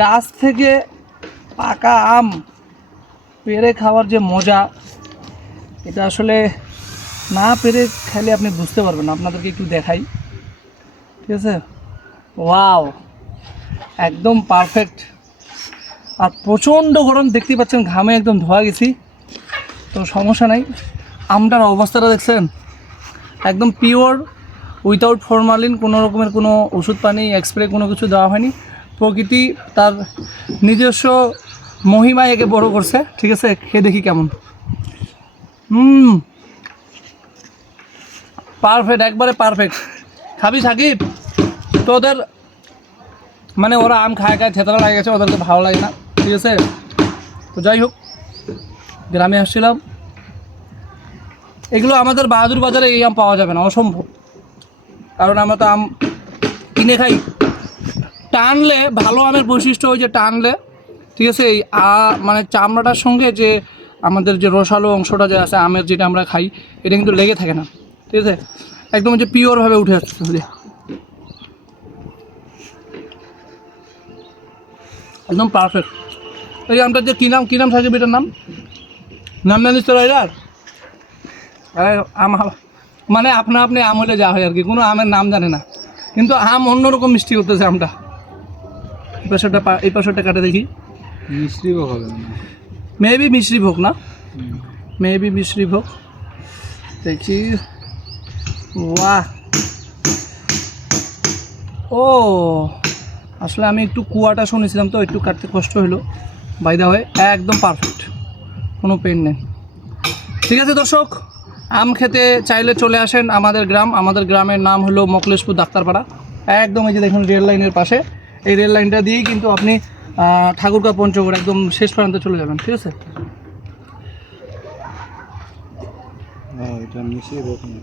গাছ থেকে পাকা আম পেড়ে খাওয়ার যে মজা, এটা আসলে না পেরে খেলে আপনি বুঝতে পারবেন না। আপনাদেরকে একটু দেখাই, ঠিক আছে? ওয়াও, একদম পারফেক্ট। আর প্রচণ্ড গরম, দেখতেই পাচ্ছেন ঘামে একদম ধোয়া গেছি, তো সমস্যা নাই। আমটার অবস্থাটা দেখছেন, একদম পিওর, উইথাউট ফরমালিন, কোনো রকমের কোনো ওষুধ পানি এক্সপ্রে কোনো কিছু দেওয়া হয়নি। প্রকৃতি তার নিজস্ব মহিমায় একে বড় করছে, ঠিক আছে? খেয়ে দেখি কেমন। পারফেক্ট, একবারে পারফেক্ট। খাবি সাকিব? তো ওদের মানে ওরা আম খায় খায় থেতলা লাগে গেছে, ওদেরকে ভালো লাগে না, ঠিক আছে? তো যাই হোক, গ্রামে আসছিলাম। এগুলো আমাদের বাহাদুর বাজারে এই আম পাওয়া যাবে না, অসম্ভব। কারণ আমরা তো আম কিনে খাই। টানলে ভালো আমের বৈশিষ্ট্য ওই যে টানলে, ঠিক আছে, এই মানে চামড়াটার সঙ্গে যে আমাদের যে রসালো অংশটা যে আছে আমের, যেটা আমরা খাই, এটা কিন্তু লেগে থাকে না, ঠিক আছে? একদম যে পিওরভাবে উঠে আসছে, একদম পারফেক্ট। এই আমটার যে কী নাম থাকে, এটার নাম জানিস তো রাইডার? আম মানে আপনি আম হলে যা হয় আর কি, কোনো আমের নাম জানে না, কিন্তু আম অন্যরকম মিষ্টি করতেছে আমটা। এই পাশটা কাটে দেখি। মিষ্টি ভোগ হবে না, মেবি মিশ্রি ভোগ, না মেবি মিশ্রি ভোগ। দেখি, বাহ, ও আসলে আমি একটু কুয়াটা শুনেছিলাম, তো একটু কাটতে কষ্ট হলো। বাই দা ওয়ে একদম পারফেক্ট, কোনো পেন নেই। ঠিক আছে দর্শক, আম খেতে চাইলে চলে আসেন আমাদের গ্রামের নাম হলো মকলেশপুর ডাক্তারপাড়া। একদম এই যে দেখুন রেল লাইনের পাশে, এই রেল লাইনটা দিয়েই কিন্তু আপনি ঠাকুরগাঁও পঞ্চগড় একদম শেষ প্রান্তে চলে যাবেন, ঠিক আছে? এটা মিষ্টি ভোগ না।